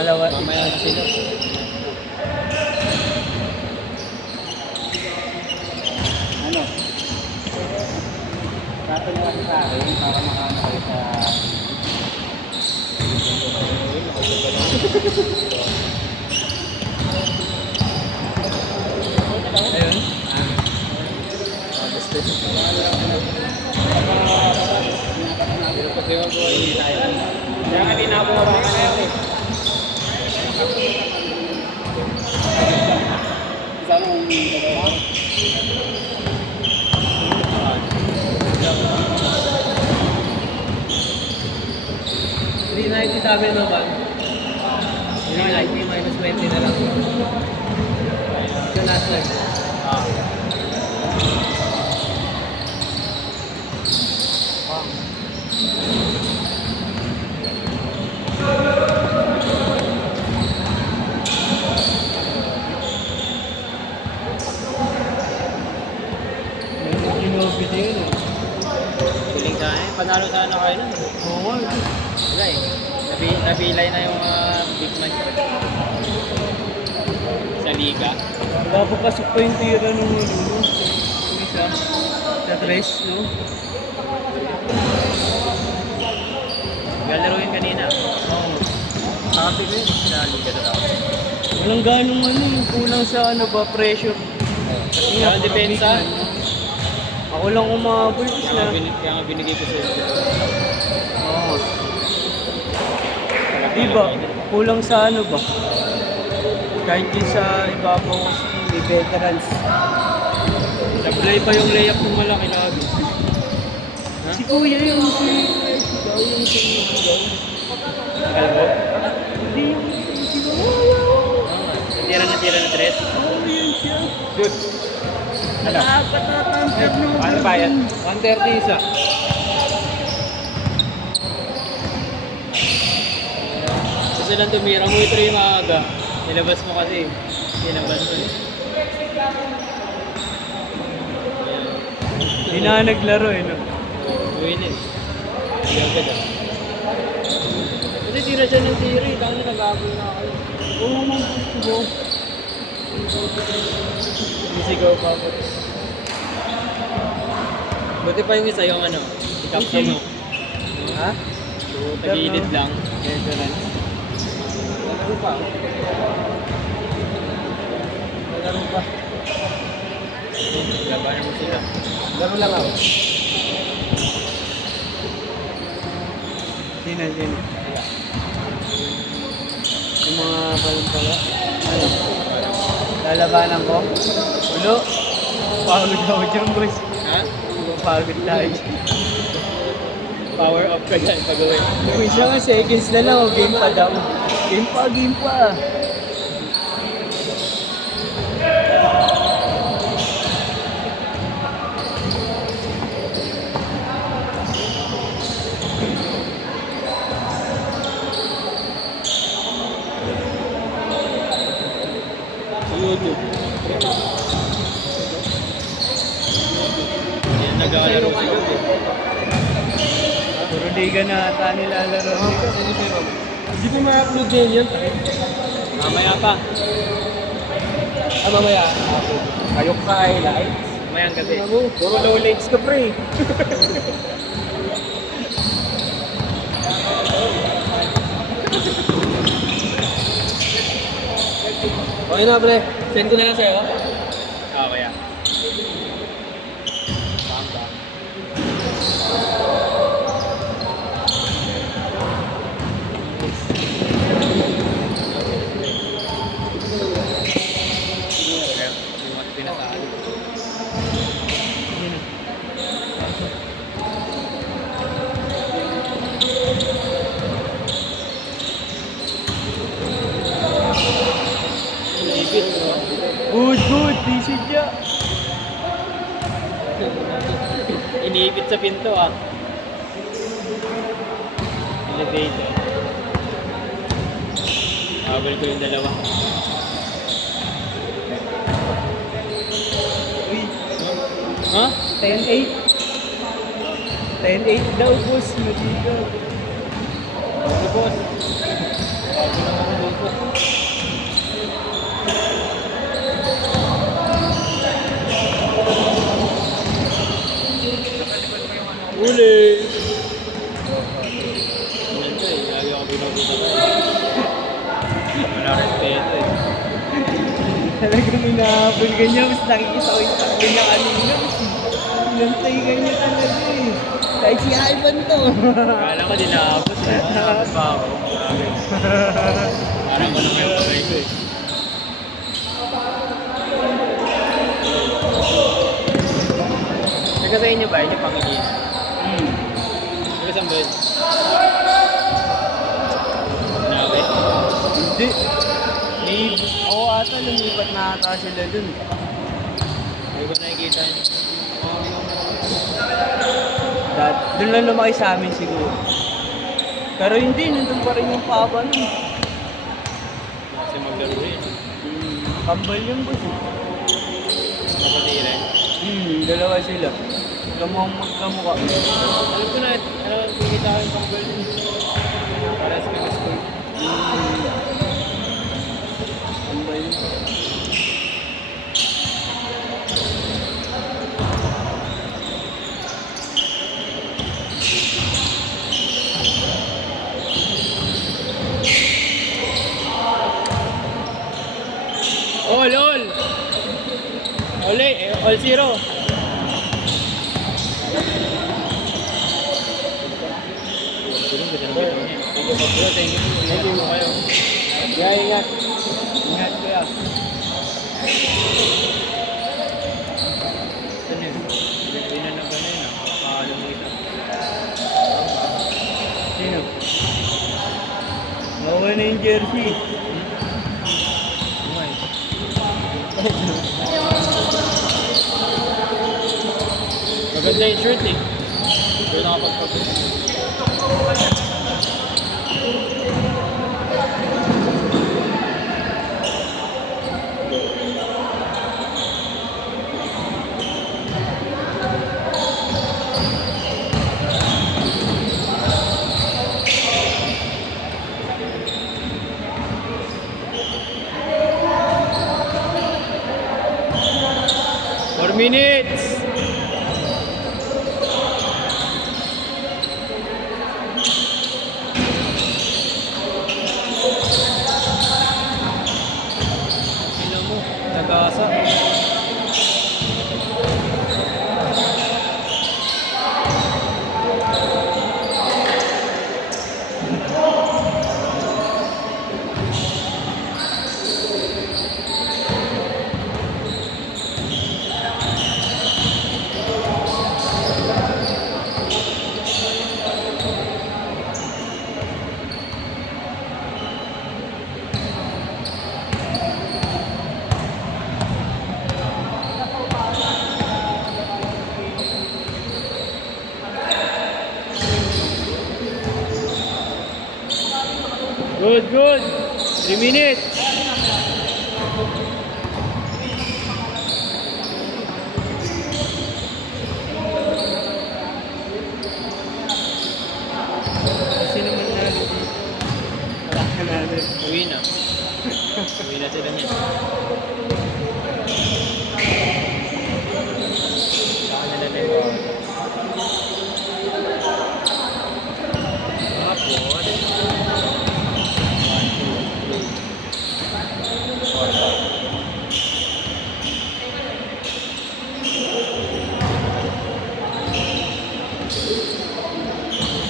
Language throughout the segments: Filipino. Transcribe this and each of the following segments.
Pangalawa. Mamaya na sila. Ano? Rato nyo kasi sa akin para makaano kayo sa... Ayun. Kaya nga di na ako mabakan na yun eh. Sana kung nagawa. Hindi na ito sa amin no ba? Hindi na ito minus 20 na lang. Ito last life. Piling ka eh. Panalo sana kayo nun. Oo. Wala eh. Nabilay na yung big man sa liga. Papapasok pa yung tira nung ano, no? Yung isa. Sa tres, no? Galaruin kanina. Oo. Sabi ko yun. Sa liga na tao. Walang ganong ano, yung kulang sa ano ba, pressure. Kasi nga, Ang depensa. ako lang umabol sila. Kaya nga binigay ko sa'yo. Oo. Di ba? Kulang sa ano ba? Kahit din sa ibabaw kasi veterans. Nag-play pa yung layup ng malaki lagi. Ha? Si Kuya yung si daw yung si daw. Alam mo? Hindi yung si Natira na tres. Oo, yun siya. Good. Ano? Patatangkad no. Ano ba yan? 130 isa. Gusto lang tumira mo ito yung maaga. Nilabas mo kasi. Nilabas mo. Hindi na naglaro eh, no? Win eh. Hindi agad ah. Kasi tira siya ng tira eh. Tangin na nag-aabol na kayo. Oo, man. Sigaw. Sisigaw pa ako. Buti pa yung isa yung ano. Ikapta mo. Ha? Tagilid lang. Veterans. Laro pa. Laro pa. Labanan mo sila. Laro lang ako. Sino? Yung mga pala. Ano? Lalabanan ko? Ulo? Pagod ako dyan, boys. Ha? Pagod tayo. Power up ka dyan pag-uwi. Yung isa nga seconds na lang, oh, game pa daw. Game pa. YouTube. Yan nag-aalaro sa YouTube. Puro liga na ata nilalaro. Hindi ko ma-upload din yan. Mamaya pa. Mamaya. Ayok ka highlights. Mamayang gabi. Puro low legs ka, pre. Okay na, pre. Send ko na lang sa'yo. Okay, ah. Good. Decent niya. Iniipit sa pinto ah. Elevator. Habol ko yung dalawa. Uy, Ha? 10-8. 10-8 daw, boss. Magigaw. Ano boss? Bago naman ako. Pinuputa ko. Wala respeto eh. Talagang inahabol ka niya, mas nakikita ko yung takbo niya kanina. Sinantay ka niya talaga eh. Kahit si Ivan to. Akala ko dinabot eh. Nakabot pa ako. Grabe. Parang ko na kayo kamay ko eh. Taga sa inyo ba? Inyo pamilya? Taga saan ba yun? Nawe? Hindi. Oo ata, lumipat na ata sila dun. Hindi ko nakikita yun. Doon lang lumaki sa amin siguro. Pero hindi, nandun pa rin yung papa nun. Kasi maglaro yun. Kambal yung boss eh. Kapatira yun. Dalawa sila. Magkamukha. Alam ko na, kumita ko yung pambal yun. Pares ka na school. Kambal yun. All! All zero. Thank you kayo. Yeah, ingat. Ingat kuya. Saan yun? Pilipinan na ba na yun? Pakaalam mo isa. Sino? Nakuha na yung jersey. Umay. Maganda yung shirt eh. Pero nakapagpagod. Minutes! Sino mo? Nag-asa. Good. 3 minutes. Sino man na dito? Wala ka natin. Uwi na. Uwi na sila niya. Saan nila na yung hapon.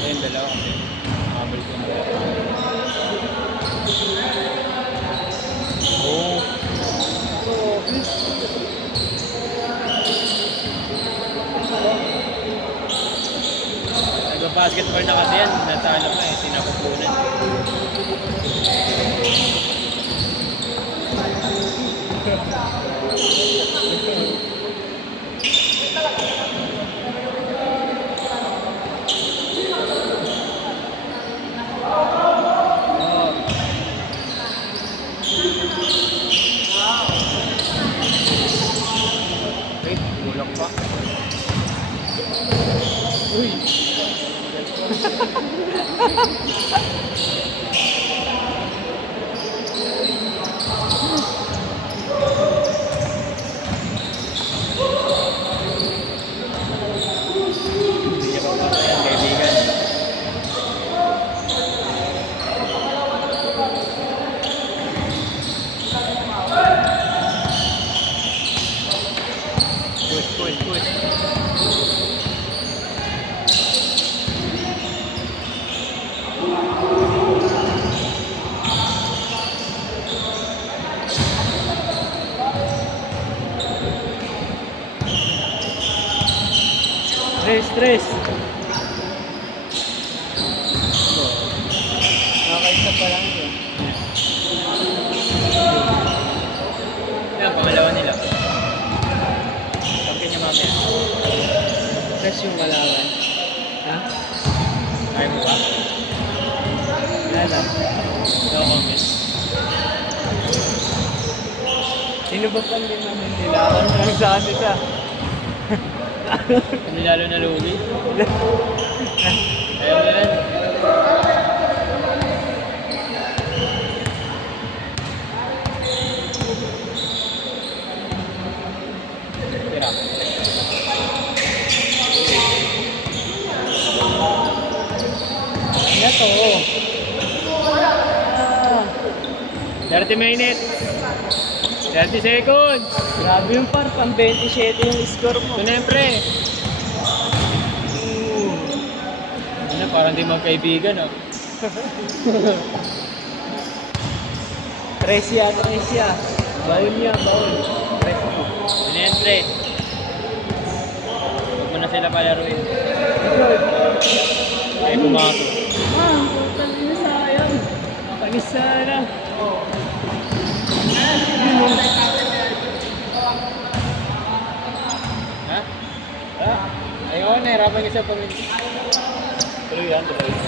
Ayun, dalawa kasi. Mabalik yung dalawa. Oh. Nag-basketball na kasi yan. Nasa ano pa eh, sinapupunan. Wait, bulak pa. Uy! Stress. Nakakaisa pa lang yun. Yan, pangalawa nila. Pagkin niya mamaya. Stress yung kalaban. Ha? Kaya mo ba? Wala lang. No comment. Sino ba pang naman nila? Ako lang sa atin ka. Hindi lalo na luli. Ayaw mo yan. Tira. Ano to? 30 minutes. 30 seconds. Grabe yung par, pang 27 yung score mo. Ito na yan, pre. Ano, parang di magkaibigan, oh. Tresya. Baon niya. Tres mo. Ano yan, pre? Huwag mo na sila palaruin. Ay, pumasok. Putang ina, sayang. Panis sana. Ha? Ayun, nahirapan ka sa pamilya. Tuloy yan, tuloy.